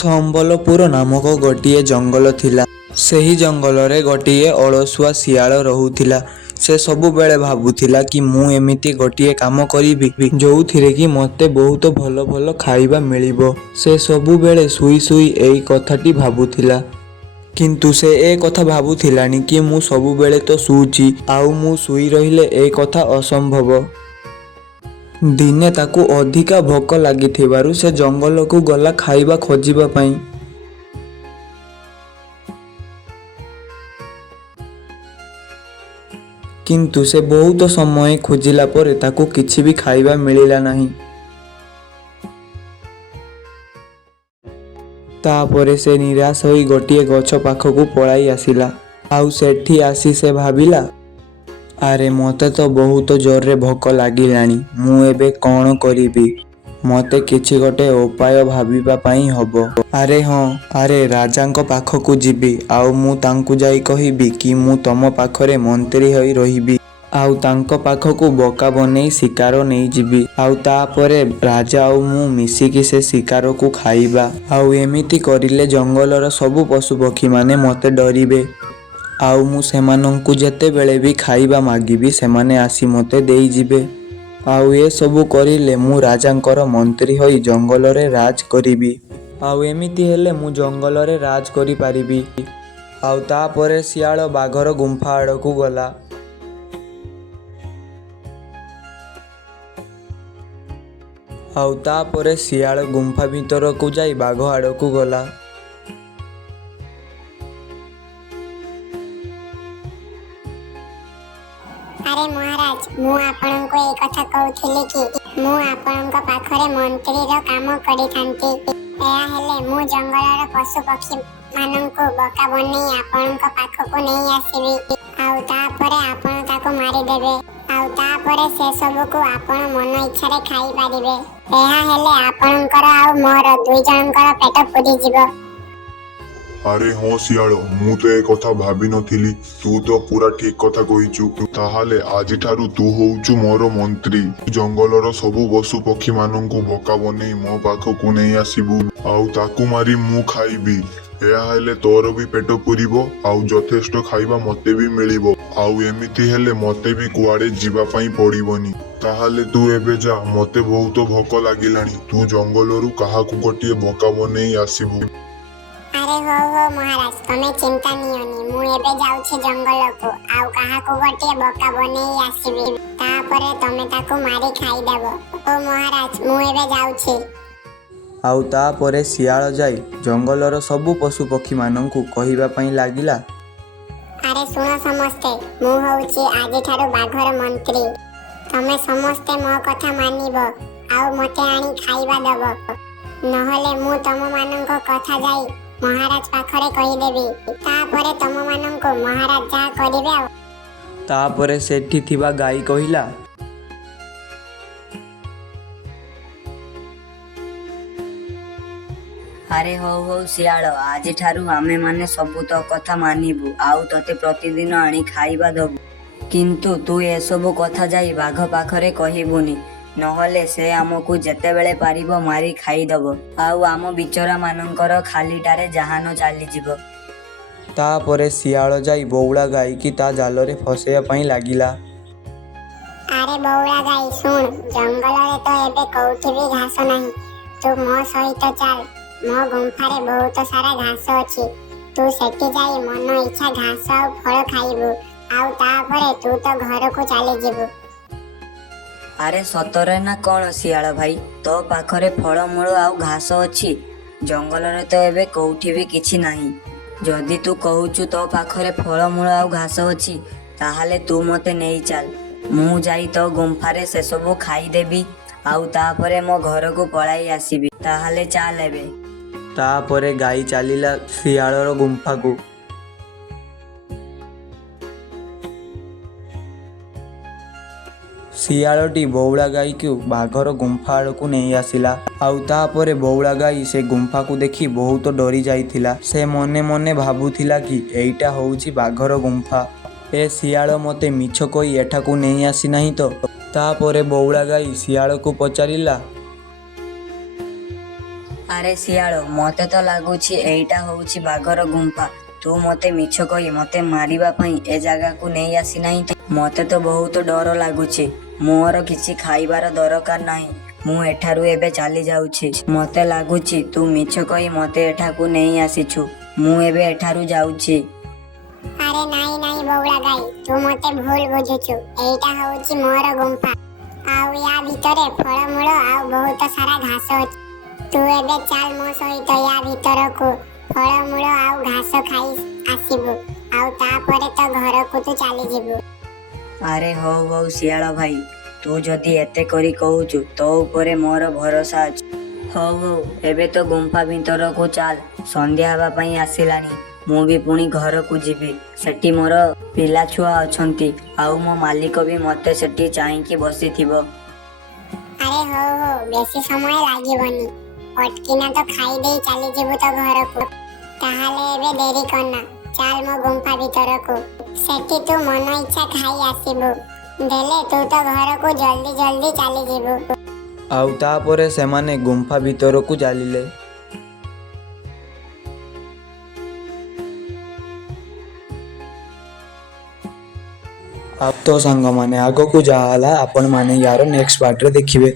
ସମ୍ବଲପୁର ନାମକ ଗୋଟିଏ ଜଙ୍ଗଲ ଥିଲା। ସେହି ଜଙ୍ଗଲରେ ଗୋଟିଏ ଅଳସୁଆ ଶିଆଳ ରହୁଥିଲା। ସେ ସବୁବେଳେ ଭାବୁଥିଲା କି ମୁଁ ଏମିତି ଗୋଟିଏ କାମ କରିବି ଯେଉଁଥିରେ କି ମୋତେ ବହୁତ ଭଲ ଭଲ ଖାଇବା ମିଳିବ। ସେ ସବୁବେଳେ ଶୋଇ ଶୋଇ ଏଇ କଥାଟି ଭାବୁଥିଲା। କିନ୍ତୁ ସେ ଏ କଥା ଭାବୁଥିଲାନି କି ମୁଁ ସବୁବେଳେ ତ ଶୋଉଛି, ଆଉ ମୁଁ ଶୋଇ ରହିଲେ ଏ କଥା ଅସମ୍ଭବ। ଦିନେ ତାକୁ ଅଧିକା ଭୋକ ଲାଗିଥିବାରୁ ସେ ଜଙ୍ଗଲକୁ ଗଲା ଖାଇବା ଖୋଜିବା ପାଇଁ। କିନ୍ତୁ ସେ ବହୁତ ସମୟ ଖୋଜିଲା ପରେ ତାକୁ କିଛି ବି ଖାଇବା ମିଳିଲା ନାହିଁ। ତାପରେ ସେ ନିରାଶ ହୋଇ ଗୋଟିଏ ଗଛ ପାଖକୁ ପଳାଇ ଆସିଲା। ଆଉ ସେଠି ଆସି ସେ ଭାବିଲା, ଆରେ ମୋତେ ତ ବହୁତ ଜୋରରେ ଭୋକ ଲାଗିଲାଣି। ମୁଁ ଏବେ କ'ଣ କରିବି? ମୋତେ କିଛି ଗୋଟେ ଉପାୟ ଭାବିବା ପାଇଁ ହବ। ଆରେ ରାଜାଙ୍କ ପାଖକୁ ଯିବି, ଆଉ ମୁଁ ତାଙ୍କୁ ଯାଇ କହିବି କି ମୁଁ ତମ ପାଖରେ ମନ୍ତ୍ରୀ ହୋଇ ରହିବି, ଆଉ ତାଙ୍କ ପାଖକୁ ବୋକା ବନେଇ ଶିକାର ନେଇଯିବି। ଆଉ ତାପରେ ରାଜା ଆଉ ମୁଁ ମିଶିକି ସେ ଶିକାରକୁ ଖାଇବା। ଆଉ ଏମିତି କରିଲେ ଜଙ୍ଗଲର ସବୁ ପଶୁପକ୍ଷୀମାନେ ମୋତେ ଡରିବେ। ଆଉ ମୁଁ ସେମାନଙ୍କୁ ଯେତେବେଳେ ବି ଖାଇବା ମାଗିବି ସେମାନେ ଆସି ମୋତେ ଦେଇଯିବେ। ଆଉ ଏସବୁ କରିଲେ ମୁଁ ରାଜାଙ୍କର ମନ୍ତ୍ରୀ ହୋଇ ଜଙ୍ଗଲରେ ରାଜ କରିବି। ଆଉ ଏମିତି ହେଲେ ମୁଁ ଜଙ୍ଗଲରେ ରାଜ କରିପାରିବି। ଆଉ ତାପରେ ଶିଆଳ ବାଘର ଗୁମ୍ଫା ଆଡ଼କୁ ଗଲା। ଆଉ ତାପରେ ଶିଆଳ ଗୁମ୍ଫା ଭିତରକୁ ଯାଇ ବାଘ ଆଡ଼କୁ ଗଲା। ଆରେ ମହାରାଜ, ମୁଁ ଆପଣଙ୍କୁ ଏ କଥା କହୁଥିଲି କି ମୁଁ ଆପଣଙ୍କ ପାଖରେ ମନ୍ତ୍ରୀର କାମ କରିଥାନ୍ତି। ଏହା ହେଲେ ମୁଁ ଜଙ୍ଗଲର ପଶୁ ପକ୍ଷୀ ମାନଙ୍କୁ ବୋକା ବନେଇ ଆପଣଙ୍କ ପାଖକୁ ନେଇ ଆସିବି। ଆଉ ତାପରେ ଆପଣ ତାକୁ ମାରିଦେବେ। ଆଉ ତାପରେ ସେ ସବୁକୁ ଆପଣ ମନ ଇଚ୍ଛାରେ ଖାଇପାରିବେ। ଏହା ହେଲେ ଆପଣଙ୍କର ଆଉ ମୋର ଦୁଇ ଜଣଙ୍କର ପେଟ ପୁରିଯିବ। ଆରେ ହଁ ଶିଆଳ, ମୁଁ ତ ଏ କଥା ଭାବିନଥିଲି। ତୁ ତ ପୁରା ଠିକ କଥା କହିଛୁ। ତାହେଲେ ଆଜିଠାରୁ ତୁ ହଉଛୁ ମୋର ମନ୍ତ୍ରୀ। ଜଙ୍ଗଲର ସବୁ ପଶୁ ପକ୍ଷୀ ମାନଙ୍କୁ ବୋକା ବନେଇ ମୋ ପାଖକୁ ନେଇ ଆସିବୁ, ଆଉ ତାକୁ ମାରି ମୁଁ ଖାଇବି। ଏହା ହେଲେ ତୋର ବି ପେଟ ପୁରିବ, ଆଉ ଯଥେଷ୍ଟ ଖାଇବା ମୋତେ ବି ମିଳିବ। ଆଉ ଏମିତି ହେଲେ ମୋତେ ବି କୁଆଡେ ଯିବା ପାଇଁ ପଡିବନି। ତାହେଲେ ତୁ ଏବେ ଯା, ମୋତେ ବହୁତ ଭୋକ ଲାଗିଲାଣି। ତୁ ଜଙ୍ଗଲରୁ କାହାକୁ ଗୋଟିଏ ବୋକା ବନେଇ ଆସିବୁ। ଆରେ ହଉ ମହାରାଜ, ତମେ ଚିନ୍ତା ନିଅନି। ମୁଁ ଏବେ ଯାଉଛି ଜଙ୍ଗଲକୁ, ଆଉ କାହାକୁ ଗୋଟିଏ ବୋକା ବନେଇ ଆସିବି। ତାପରେ ତମେ ତାକୁ ମାରି ଖାଇଦେବ। ଓ ମହାରାଜ, ମୁଁ ଏବେ ଯାଉଛି। ଆଉ ତାପରେ ଶିଆଳ ଯାଇ ଜଙ୍ଗଲର ସବୁ ପଶୁପକ୍ଷୀମାନଙ୍କୁ କହିବା ପାଇଁ ଲାଗିଲା, ଆରେ ଶୁଣ ସମସ୍ତେ, ମୁଁ ହଉଛି ଆଜିଠାରୁ ବାଘର ମନ୍ତ୍ରୀ। ତମେ ସମସ୍ତେ ମୋ କଥା ମାନିବ, ଆଉ ମୋତେ ଆଣି ଖାଇବା ଦେବ। ନହେଲେ ମୁଁ ତମମାନଙ୍କ କଥା ଯାଇ ମହାରାଜ ପାଖରେ କହିଦେବି। ତାପରେ ତମମାନଙ୍କୁ ମହାରାଜ ଯାହା କରିବେ ଆଉ। ତାପରେ ସେଠି ଥିବା ଗାଈ କହିଲା, ଆରେ ହଉ ଶିଆଳ, ଆଜିଠାରୁ ଆମେମାନେ ସବୁ ତୋ କଥା ମାନିବୁ, ଆଉ ତୋତେ ପ୍ରତିଦିନ ଆଣି ଖାଇବା ଦେବୁ। କିନ୍ତୁ ତୁ ଏସବୁ କଥା ଯାଇ ବାଘ ପାଖରେ କହିବୁନି, ନହେଲେ ସେ ଆମକୁ ଯେତେବେଳେ ପାରିବ ମାରି ଖାଇଦେବ। ଆଉ ଆମ ବିଚରା ମାନଙ୍କର ଖାଲିଟାରେ ଜାହାନ ଚାଲିଯିବ। ତାପରେ ଶିଆଳ ଯାଇ ବଉଳା ଗାଈକି ତା ଜାଲରେ ଫସାଇବା ପାଇଁ ଲାଗିଲା। ଆରେ ବଉଳା ଗାଈ ଶୁଣ, ଜଙ୍ଗଲରେ ତ ଏବେ କୋଉଠି ବି ଘାସ ନାହିଁ। ତୁ ମୋ ସହିତ ଚାଲ, ମୋ ଗୁମ୍ଫାରେ ବହୁତ ସାରା ଘାସ ଅଛି। ତୁ ସେଠି ଯାଇ ମନ ଇଚ୍ଛା ଘାସ ଆଉ ଫଳ ଖାଇବୁ। ଆଉ ତାପରେ ତୁ ତ ଘରକୁ ଚାଲିଯିବୁ। ଆରେ ସତରେ ନା କ'ଣ ଶିଆଳ ଭାଇ? ତୋ ପାଖରେ ଫଳମୂଳ ଆଉ ଘାସ ଅଛି? ଜଙ୍ଗଲରେ ତ ଏବେ କୋଉଠି ବି କିଛି ନାହିଁ। ଯଦି ତୁ କହୁଛୁ ତୋ ପାଖରେ ଫଳମୂଳ ଆଉ ଘାସ ଅଛି, ତାହେଲେ ତୁ ମୋତେ ନେଇ ଚାଲ। ମୁଁ ଯାଇ ତୋ ଗୁମ୍ଫାରେ ସେସବୁ ଖାଇଦେବି, ଆଉ ତାପରେ ମୋ ଘରକୁ ପଳାଇ ଆସିବି। ତାହେଲେ ଚାଲ ଏବେ। ତାପରେ ଗାଈ ଚାଲିଲା ଶିଆଳର ଗୁମ୍ଫାକୁ। ଶିଆଳଟି ବଉଳା ଗାଈକୁ ବାଘର ଗୁମ୍ଫା ଆଡ଼କୁ ନେଇ ଆସିଲା। ଆଉ ତାପରେ ବଉଳା ଗାଈ ସେ ଗୁମ୍ଫାକୁ ଦେଖି ବହୁତ ଡରି ଯାଇଥିଲା। ସେ ମନେ ମନେ ଭାବୁଥିଲା କି ଏଇଟା ହଉଛି ବାଘର ଗୁମ୍ଫା। ଏ ଶିଆଳ ମୋତେ ମିଛ କହି ଏଠାକୁ ନେଇ ଆସିନାହିଁ ତ? ତାପରେ ବଉଳା ଗାଈ ଶିଆଳକୁ ପଚାରିଲା, ଆରେ ଶିଆଳ, ମତେ ତ ଲାଗୁଛି ଏଇଟା ହଉଛି ବାଘର ଗୁମ୍ଫା। ତୁ ମତେ ମିଛ କହି ମତେ ମାରିବା ପାଇଁ ଏ ଜାଗାକୁ ନେଇ ଆସିନାହିଁ ତ? ମତେ ତ ବହୁତ ଡର ଲାଗୁଛି। ମୋର କିଛି ଖାଇବାର ଦରକାର ନାହିଁ। ମୁଁ ଏଠାରୁ ଏବେ ଚାଲି ଯାଉଛି। ମତେ ଲାଗୁଛି ତୁ ମିଛ କହି ମତେ ଏଠାକୁ ନେଇ ଆସିଛୁ। ମୁଁ ଏବେ ଏଠାରୁ ଯାଉଛି। ଆରେ ନାଇଁ ନାଇଁ ବଉଳା ଗାଈ, ତୁ ମତେ ଭୁଲ ବୁଝୁଛୁ। ଏଇଟା ହଉଛି ମୋର ଗୁମ୍ଫା। ଆଉ ୟା ଭିତରେ ଫଳମୂଳ ଆଉ ବହୁତ ସାରା ଘାସ ଅଛି। ତୁ ଏବେ ଚାଲ ମୋ ସହିତ ୟା ଭିତରକୁ। ଫଳମୂଳ ଆଉ ଘାସ ଖାଇ ଆସିବୁ। ଆଉ ତାପରେ ତ ଘରକୁ ତୁ ଚାଲିଯିବୁ। ଆରେ ହଉ ହଉ ଶିଆଳ ଭାଇ, ତୁ ଯଦି ଏତେ କରି କହୁଛୁ ତୋ ଉପରେ ମୋର ଭରସା ଅଛି। ହଉ ହଉ, ଏବେ ତ ଗୁମ୍ଫା ଭିତରକୁ ଚାଲ। ସନ୍ଧ୍ୟା ହେବା ପାଇଁ ଆସିଲାଣି। ମୁଁ ବି ପୁଣି ଘରକୁ ଯିବି। ସେଠି ମୋର ପିଲା ଛୁଆ ଅଛନ୍ତି। ଆଉ ମୋ ମାଲିକ ବି ମତେ ସେଠି ଚାହିଁକି ବସିଥିବ। ଆରେ ହଉ ହଉ, ବେଶୀ ସମୟ ଲାଗିବନି। ଅଟକିନା ତ ଖାଇଦେଇ ଚାଲିଯିବୁ ତ ଘରକୁ। ତାହେଲେ ଏବେ ଡେରି କରନା, ଚାଲ ମୋ ଗୁମ୍ଫା ଭିତରକୁ। ସେଠି ତୁ ମନ ଇଚ୍ଛା ଖାଇ ଆସିବୁ। ଦେଲେ ତୁ ତ ଘରକୁ ଜଲ୍ଦି ଜଲ୍ଦି ଚାଲିଯିବୁ। ଆଉ ତାପରେ ସେମାନେ ଗୁମ୍ଫା ଭିତରକୁ ଚାଲିଲେ। ଆଉ ତ ସାଙ୍ଗମାନେ, ଆଗକୁ ଯାହା ହେଲା ଆପଣମାନେ ୟାର ନେକ୍ସଟ ପାର୍ଟରେ ଦେଖିବେ।